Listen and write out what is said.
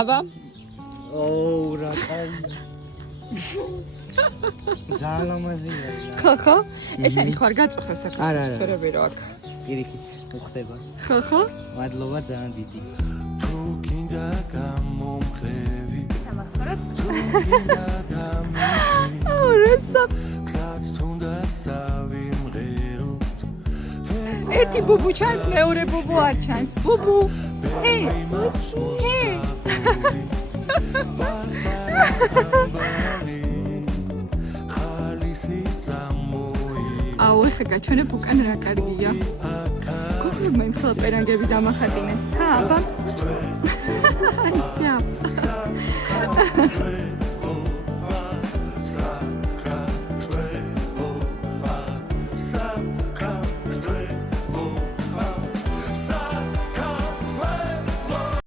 აბა რა კაი. ძალიან ლამაზია. ხო ეს არის ხო არ გაწუხებ საქმე არა სფერები რო აქ პირიქით უხდება ხო მადლობა ძალიან დიდი თუ გინდა გამომხევი სამახსოვრად თუ გინდა გამიხი როცა გზად თუნდაც ავიმღეროთ ერთი ბუბუ ჩანს მეორე ბუბუ არ ჩანს ბუბუ აუ ეხა გაჩვენებ უკან რა კარგია გოგო მე მხოლოდ პერანგები დამახატინე აბა